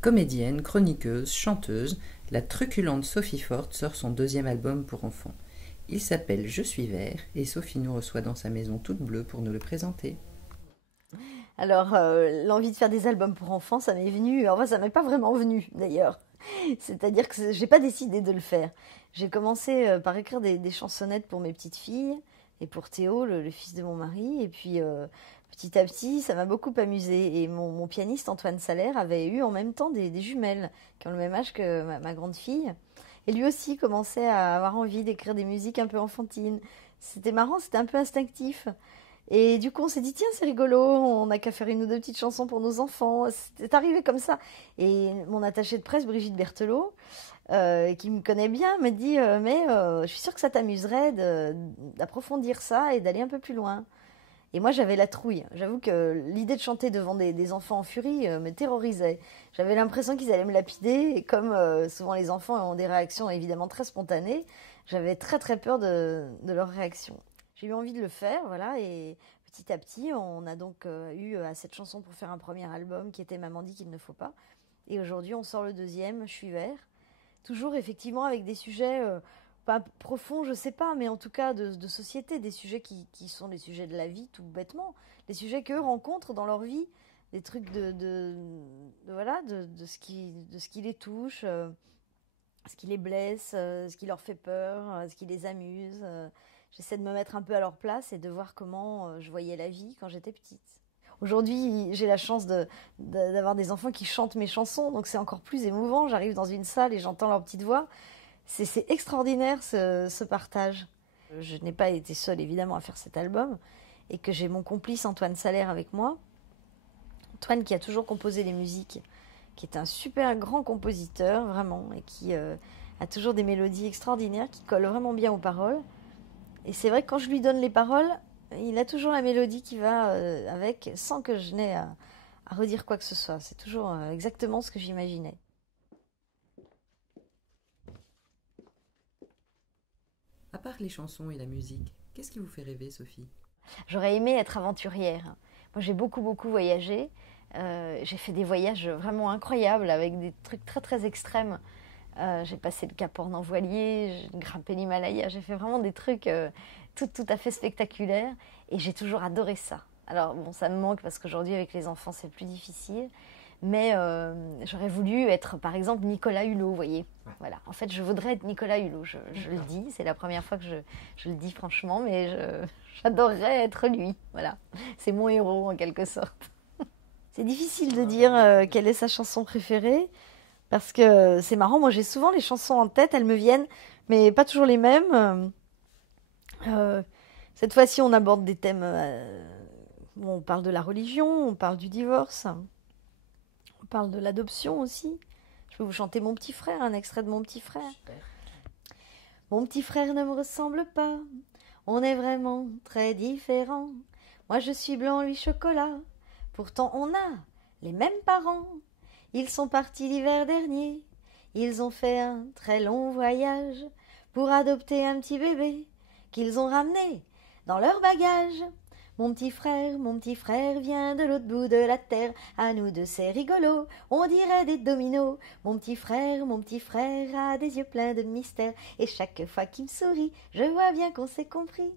Comédienne, chroniqueuse, chanteuse, la truculente Sophie Forte sort son deuxième album pour enfants. Il s'appelle Je suis vert et Sophie nous reçoit dans sa maison toute bleue pour nous le présenter. Alors, l'envie de faire des albums pour enfants, ça m'est venu, enfin ça m'est pas vraiment venu d'ailleurs. C'est-à-dire que j'ai pas décidé de le faire. J'ai commencé par écrire des chansonnettes pour mes petites filles et pour Théo, le fils de mon mari. Et puis petit à petit, ça m'a beaucoup amusée. Et mon pianiste Antoine Salaire avait eu en même temps des jumelles qui ont le même âge que ma grande fille. Et lui aussi commençait à avoir envie d'écrire des musiques un peu enfantines. C'était marrant, c'était un peu instinctif. Et du coup, on s'est dit, tiens, c'est rigolo, on n'a qu'à faire une ou deux petites chansons pour nos enfants. C'est arrivé comme ça. Et mon attachée de presse, Brigitte Berthelot, qui me connaît bien, me dit, je suis sûre que ça t'amuserait d'approfondir ça et d'aller un peu plus loin. Et moi, j'avais la trouille. J'avoue que l'idée de chanter devant des enfants en furie me terrorisait. J'avais l'impression qu'ils allaient me lapider. Et comme souvent les enfants ont des réactions évidemment très spontanées, j'avais très très peur de leurs réactions. J'ai eu envie de le faire, voilà, et petit à petit, on a donc eu cette chanson pour faire un premier album qui était Maman dit qu'il ne faut pas. Et aujourd'hui, on sort le deuxième, Je suis vert. Toujours effectivement avec des sujets pas profonds, je sais pas, mais en tout cas de société, des sujets qui sont des sujets de la vie, tout bêtement, des sujets qu'eux rencontrent dans leur vie, des trucs voilà, de ce qui les touche, ce qui les blesse, ce qui leur fait peur, ce qui les amuse. J'essaie de me mettre un peu à leur place et de voir comment je voyais la vie quand j'étais petite. Aujourd'hui, j'ai la chance d'avoir des enfants qui chantent mes chansons, donc c'est encore plus émouvant. J'arrive dans une salle et j'entends leur petite voix. C'est extraordinaire ce partage. Je n'ai pas été seule évidemment à faire cet album et que j'ai mon complice Antoine Salaire avec moi. Antoine qui a toujours composé les musiques, qui est un super grand compositeur vraiment et qui a toujours des mélodies extraordinaires qui collent vraiment bien aux paroles. Et c'est vrai que quand je lui donne les paroles, il a toujours la mélodie qui va avec, sans que je n'ai à redire quoi que ce soit. C'est toujours exactement ce que j'imaginais. À part les chansons et la musique, qu'est-ce qui vous fait rêver, Sophie? J'aurais aimé être aventurière. Moi, j'ai beaucoup voyagé. J'ai fait des voyages vraiment incroyables avec des trucs très très extrêmes. J'ai passé le Cap Horn en voilier, j'ai grimpé l'Himalaya, j'ai fait vraiment des trucs tout à fait spectaculaires et j'ai toujours adoré ça. Alors bon, ça me manque parce qu'aujourd'hui avec les enfants c'est plus difficile, mais j'aurais voulu être par exemple Nicolas Hulot, vous voyez. Voilà. En fait, je voudrais être Nicolas Hulot, je le dis, c'est la première fois que je le dis franchement, mais j'adorerais être lui. Voilà, c'est mon héros en quelque sorte. C'est difficile de dire quelle est sa chanson préférée. Parce que c'est marrant, moi j'ai souvent les chansons en tête, elles me viennent, mais pas toujours les mêmes. Cette fois-ci, on aborde des thèmes où on parle de la religion, on parle du divorce, on parle de l'adoption aussi. Je peux vous chanter Mon petit frère, un extrait de Mon petit frère. Super. Mon petit frère ne me ressemble pas, on est vraiment très différents. Moi je suis blanc, lui chocolat, pourtant on a les mêmes parents. Ils sont partis l'hiver dernier, ils ont fait un très long voyage pour adopter un petit bébé qu'ils ont ramené dans leur bagage. Mon petit frère vient de l'autre bout de la terre, à nous deux c'est rigolo, on dirait des dominos. Mon petit frère a des yeux pleins de mystère, et chaque fois qu'il me sourit, je vois bien qu'on s'est compris.